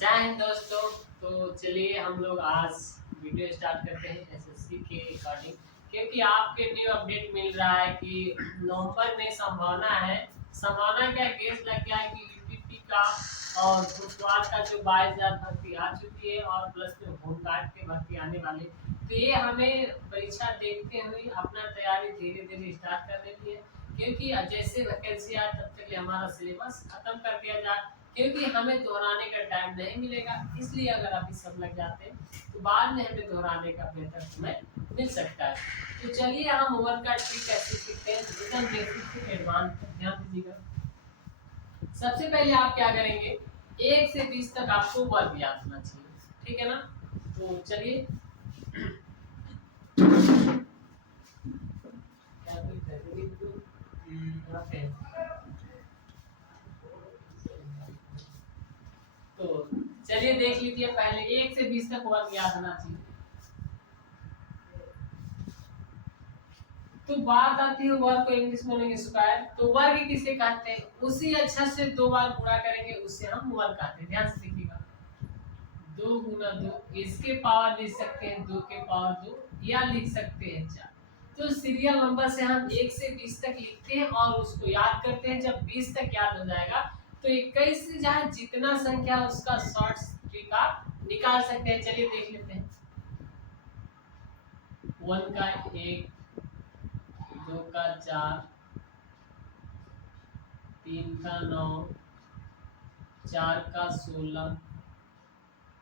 जय हिंद दोस्तों। तो चलिए हम लोग आज वीडियो स्टार्ट करते हैं एसएससी के अकॉर्डिंग, क्योंकि आपके न्यू अपडेट मिल रहा है कि नवंबर में संभावना का केस लग गया है कि यूपीपी का और कुशवाहा का जो 22,000 भर्ती आ चुकी है और प्लस में होमगार्ड के भर्ती आने वाले। तो ये हमें परीक्षा देखते हुए अपना तैयारी धीरे धीरे स्टार्ट कर देती है, क्योंकि जैसे वैकेंसी आए तब तक हमारा सिलेबस खत्म कर दिया जाए, क्योंकि हमें दोहराने का टाइम नहीं मिलेगा। इसलिए अगर अभी सब लग जाते हैं तो बाद में हमें दोहराने का बेहतर समय मिल सकता है। तो चलिए हम ओवर का ट्रिक कैसे सीखते हैं, एकदम बेसिक से एडवांस तक ध्यान दीजिएगा। सबसे पहले आप क्या करेंगे, 1 से 20 तक आपको वर्ग याद होना चाहिए, ठीक है ना। तो चलिए तो चलिए देख लीजिए, पहले 1 से 20 तक वर्ग याद होना चाहिए। तो बात आती है वर्ग को इंग्लिश में बोलेंगे स्क्वायर। तो वर्ग किसे कहते हैं, उसी अक्षर से 2 बार गुणा करेंगे उसे हम वर्ग कहते हैं। ध्यान से देखिएगा, 2 गुना 2, इसके पावर लिख सकते हैं 2 के पावर 2 या लिख सकते हैं 4। तो सीरियल नंबर से हम 1 से 20 तक लिखते हैं और उसको याद करते हैं। जब 20 तक याद हो जाएगा तो 21 से जहाँ जितना संख्या उसका शॉर्ट ट्रिक आप निकाल सकते हैं। चलिए देख लेते हैं। 1 का 1, 2 का 4, 3 का 9, 4 का 16,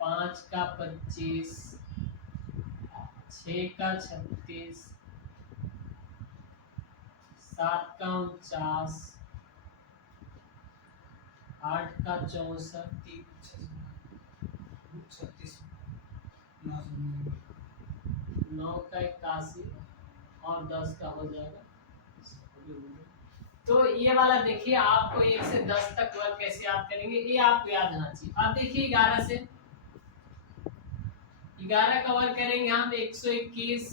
5 का 25, 6 का 36, 7 का 49, 8 का 64, 9 का 81 और 10 का हो जाएगा। तो ये वाला देखिए, आपको 1 से 10 तक वर्ग कैसे याद करेंगे ये आपको याद होना चाहिए। अब देखिए 11 से 11 का वर्ग करेंगे हम 121,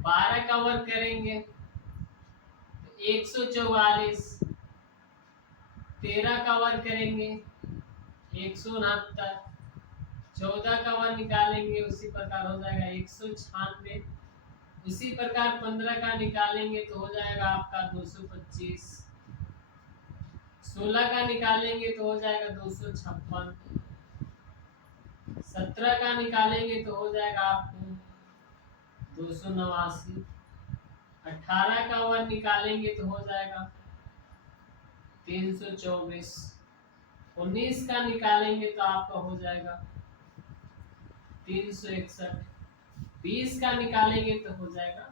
12 का वर्ग करेंगे 144, 13 का वर्ग करेंगे 169, 14 का वर्ग निकालेंगे उसी प्रकार हो जाएगा 196, उसी प्रकार 15 का निकालेंगे तो हो जाएगा आपका 225, 16 का निकालेंगे तो हो जाएगा 256, 17 का निकालेंगे तो हो जाएगा आपको 289, 18 का वर्ग निकालेंगे तो हो जाएगा 324, 19 का निकालेंगे तो आपका हो जाएगा 361, 20 का निकालेंगे तो हो जाएगा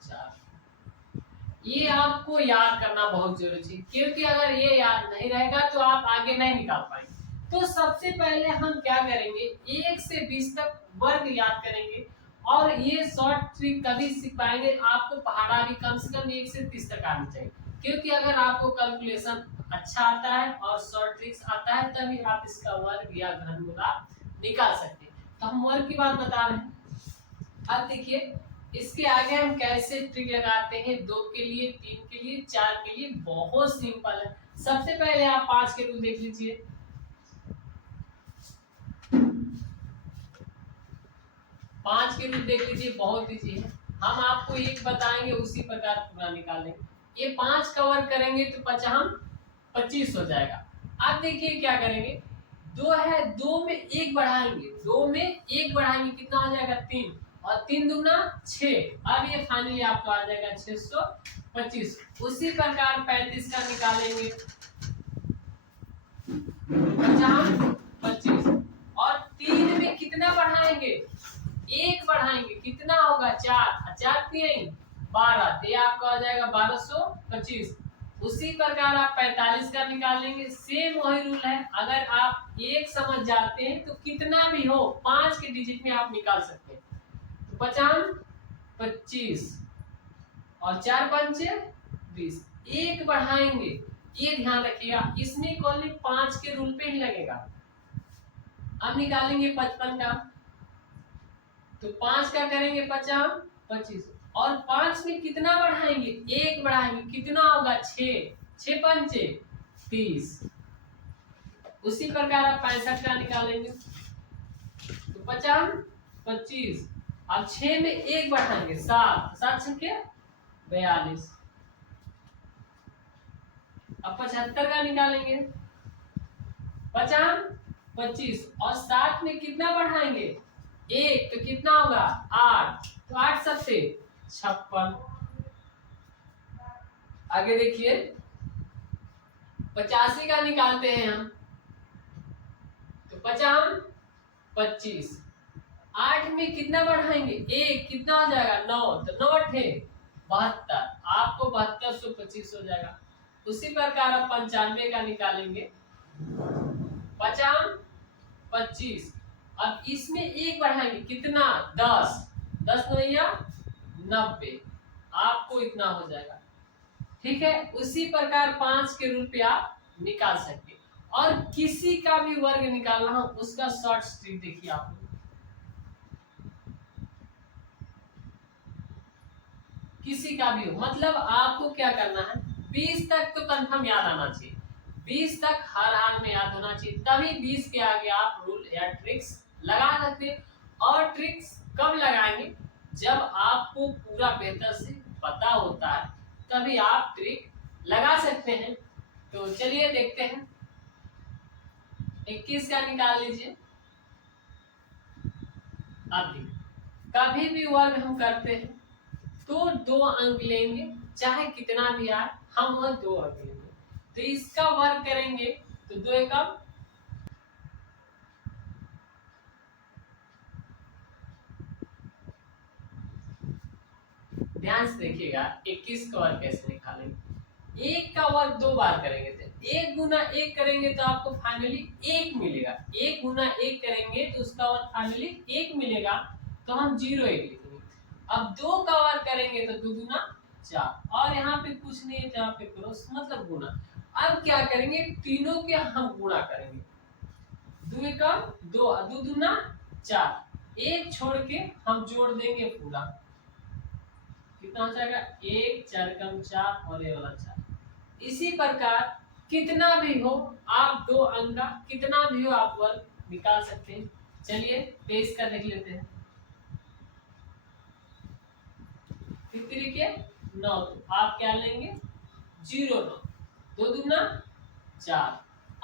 4। ये आपको याद करना बहुत जरूरी है, क्योंकि अगर ये याद नहीं रहेगा तो आप आगे नहीं निकाल पाएंगे। तो सबसे पहले हम क्या करेंगे, 1 से 20 तक वर्ग याद करेंगे और ये शॉर्ट ट्रिक कभी सीख पाएंगे, आपको पहाड़ा भी कम से कम 1 से 30 तक आनी चाहिए। क्योंकि अगर आपको कैलकुलेशन अच्छा आता है और शॉर्ट ट्रिक्स आता है तभी आप इसका वर्ग या घनमूल आप निकाल सकते हैं। तो हम वर्ग की बात बता रहे हैं। अब देखिए इसके आगे हम कैसे ट्रिक लगाते हैं, 2 के लिए, 3 के लिए, 4 के लिए। बहुत सिंपल है। सबसे पहले आप 5 के रूल देख लीजिए। 5 के रूल देख लीजिए, बहुत इजी है। हम आपको एक बताएंगे उसी प्रकार पूरा निकालेंगे। ये 5 का वर्ग करेंगे तो 5 हम 25 हो जाएगा। अब देखिए क्या करेंगे, 2 है, 2 में 1 बढ़ाएंगे, 2 में 1 बढ़ाएंगे कितना हो जाएगा 3, और 3 दूना 6। अब ये फाइनली आपको आ जाएगा 625। उसी प्रकार 35 का निकालेंगे 25, और 3 में कितना बढ़ाएंगे, 1 बढ़ाएंगे कितना होगा 4, 4 3 12, तो ये आपको आ जाएगा 1225। उसी प्रकार आप 45 का निकालेंगे, सेम वही रूल है। अगर आप एक समझ जाते हैं तो कितना भी हो 5 के डिजिट में आप निकाल सकते हैं। तो 50 25 और 4 5 20, 1 बढ़ाएंगे, ये ध्यान रखिएगा, इसमें केवल 5 के रूल पे ही लगेगा। अब निकालेंगे 55 का, तो 5 का करेंगे 50 25, और 5 में कितना बढ़ाएंगे, 1 बढ़ाएंगे कितना होगा 6, 6 5 30, उसी प्रकार आप 65 का निकालेंगे तो 50 25, अब 6 में 1 बढ़ाएंगे 7, 7 छक्के 42। अब 75 का निकालेंगे 50 25 और 7 में कितना बढ़ाएंगे 1, तो कितना होगा 8, तो 8 सत्ते 56। आगे देखिए 85 का निकालते हैं हम तो 50 25, 8 में कितना बढ़ाएंगे 1, कितना हो जाएगा 9, तो 9 अठे 72, आपको 7225 हो जाएगा। उसी प्रकार आप 95 का निकालेंगे 50 25, अब इसमें 1 बढ़ाएंगे कितना 10, 10 नौया 90, आपको इतना हो जाएगा। ठीक है, उसी प्रकार 5 के रूप में आप निकाल सकते। और किसी का भी वर्ग निकालना हो उसका शॉर्ट ट्रिक देखिए आप, किसी का भी हो, मतलब आपको क्या करना है 20 तक तो कंफर्म याद आना चाहिए, 20 तक हर हाल में याद होना चाहिए, तभी 20 के आगे आप रूल या ट्रिक्स लगा सकते हैं। और ट्रिक्स कब लगाएंगे जब आपको पूरा बेहतर से पता होता है, तभी आप ट्रिक लगा सकते हैं। तो चलिए देखते हैं 21 का निकाल लीजिए। अब कभी भी वर्ग हम करते हैं तो 2 अंक लेंगे, चाहे कितना भी आए हम वह 2 अंक लेंगे। तो इसका वर्ग करेंगे तो 2 एकम ध्यान से देखिएगा 21 का वर्ग कैसे निकालेंगे। 1 का वर्ग 2 बार करेंगे तो 1 गुना 1 करेंगे तो आपको फाइनली 1 मिलेगा, 1 गुना 1 करेंगे तो उसका वर्ग फाइनली 1 मिलेगा, तो हम 0 1 लिखेंगे। अब 2 का वर्ग करेंगे तो 2 गुना 4, और यहाँ पे कुछ नहीं है जहाँ पे क्रॉस मतलब गुना। अब क्या करेंगे तीनों के हम गुणा करेंगे, 2 एकम 2, 2 दूना 4, 1 छोड़ के हम जोड़ देंगे पूरा, कितना हो जाएगा 1 4 कम 4 और ये वाला 4। इसी प्रकार कितना भी हो आप 2 अंक का कितना भी हो आप वर्ग निकाल सकते हैं। चलिए 23 का देख लेते हैं। कितने के 9, तो आप क्या लेंगे 0 9, 2 दूना 4।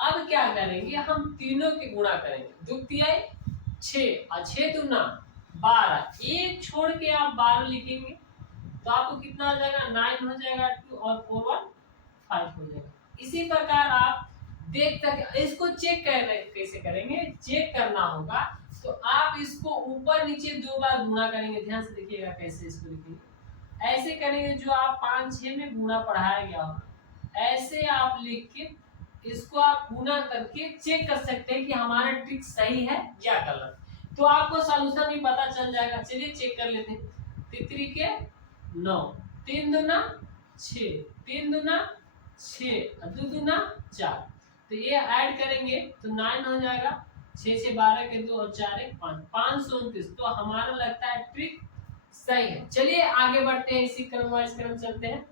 अब क्या करेंगे हम तीनों के गुणा करेंगे, 2 तिहाई 6 और 6 दूना 12, 1 छोड़ के आप 12 लिखेंगे तो आपको कितना हो जाएगा 9 हो जाएगा 2 और 4 1 5 हो जाएगा। इसी प्रकार आप देख सकते, इसको चेक कैसे करेंगे, चेक करना होगा तो आप इसको ऊपर नीचे 2 बार गुणा करेंगे। ध्यान से देखिएगा कैसे इसको लिखेंगे, ऐसे करेंगे जो आप 5 6 में गुणा पढ़ाया गया हो, ऐसे आप लिख के इसको आप गुणा करके चेक कर सकते हैं कि हमारा ट्रिक सही है या गलत, तो आपको सॉल्यूशन भी पता चल जाएगा। चलिए चेक कर लेते हैं। 3 के 9, 3 दूना 6, 3 दूना 6, 2 दूना 4, तो ये ऐड करेंगे तो 9 हो जाएगा, 6 6 12 के 2 और 4 1 5, 529। तो हमारा लगता है ट्रिक सही है। चलिए आगे बढ़ते हैं, इसी क्रम वाइज क्रम चलते हैं।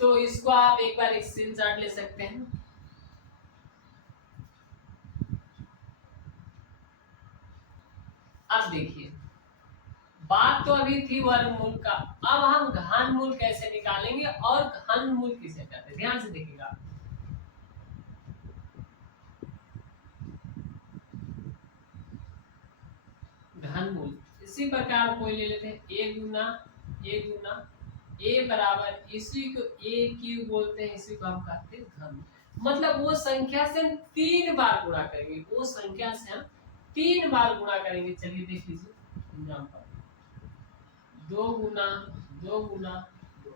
तो इसको आप एक बार स्क्रीनशॉट ले सकते हैं। अब देखिए बात तो अभी थी वर्गमूल का, अब हम घनमूल कैसे निकालेंगे और घनमूल किसे कहते हैं, ध्यान से देखिएगा। घनमूल इसी प्रकार कोई ले लेते हैं, a गुना a बराबर, इसी को a क्यूब बोलते हैं, इसी को हम कहते हैं घन। मतलब वो संख्या से हम 3 बार गुणा करेंगे, वो संख्या से हम 3 बार गुणा करेंगे। चलिए देख लीजिए एग्जाम्पल, 2 गुना 2 गुना 2,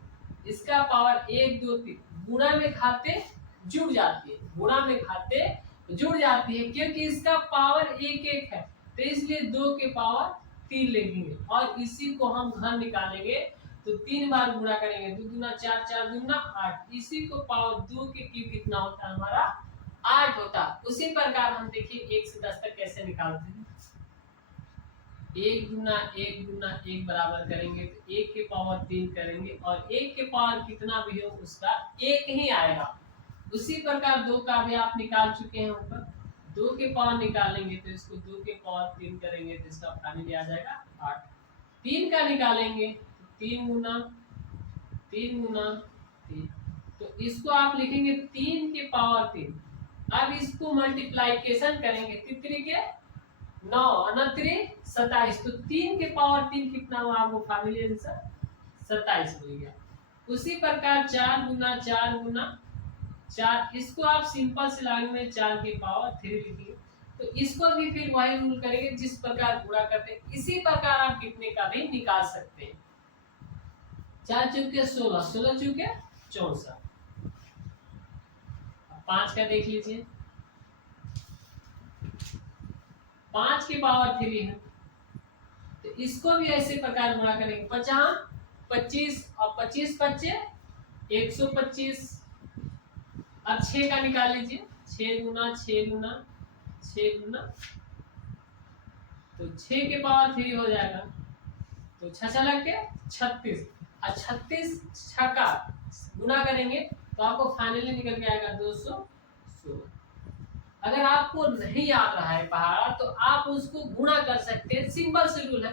इसका पावर 1 2 3, गुणा में खाते जुड़ जाती है, गुणा में खाते जुड़ जाती है, क्योंकि इसका पावर 1 1 है, तो इसलिए 2 के पावर 3 लिखेंगे। और इसी को हम घन निकालेंगे तो 3 बार गुणा करेंगे, 2 दूना 4 4 दूना 8, इसी को पावर 2 के क्यूब कितना होता है हमारा 8 होता है। उसी प्रकार हम देखिए 1 से 10 तक कैसे निकालते हैं। एक गुना एक बराबर करेंगे तो 1 के पावर 3 करेंगे और 1 के पावर कितना भी हो उसका 1 ही आएगा। उसी प्रकार 2 का भी आप निकाल चुके हैं ऊपर, 2 के पावर निकालेंगे तो इसको 2 के पावर 3 करेंगे तो इसका फाइनली आ जाएगा 8। 3 का निकालेंगे तो 3 गुना 3, तो इसको आप लिखेंगे 3 के पावर 3। अब इसको मल्टीप्लाइकेशन करेंगे, 3 के 9 29 27, तो 3 के पावर 3 कितना हुआ आपको फैमिली आंसर 27 मिल गया। उसी प्रकार 4 गुना 4, इसको आप सिंपल से लाइन में 4 के पावर 3 लिखिए, तो इसको भी फिर वही रूल करेंगे जिस प्रकार गुणा करते हैं, इसी प्रकार आप कितने का भी निकाल सकते हैं। 4 चौके 16, 16 चौके 64। 5 का देख लीजिए, 5 के पावर 3 है, तो इसको भी ऐसे प्रकार गुणा करेंगे। 50 25 और 25 बच्चे 125। अब 6 का निकाल लीजिए, 6 गुना 6, तो 6 के पावर 3 हो जाएगा, तो 6 लग के 36, और 36 छक्का गुना करेंगे तो आपको फाइनली निकल के आएगा 216। अगर आपको नहीं आ रहा है पहाड़ा तो आप उसको गुणा कर सकते हैं, सिंपल से रूल है।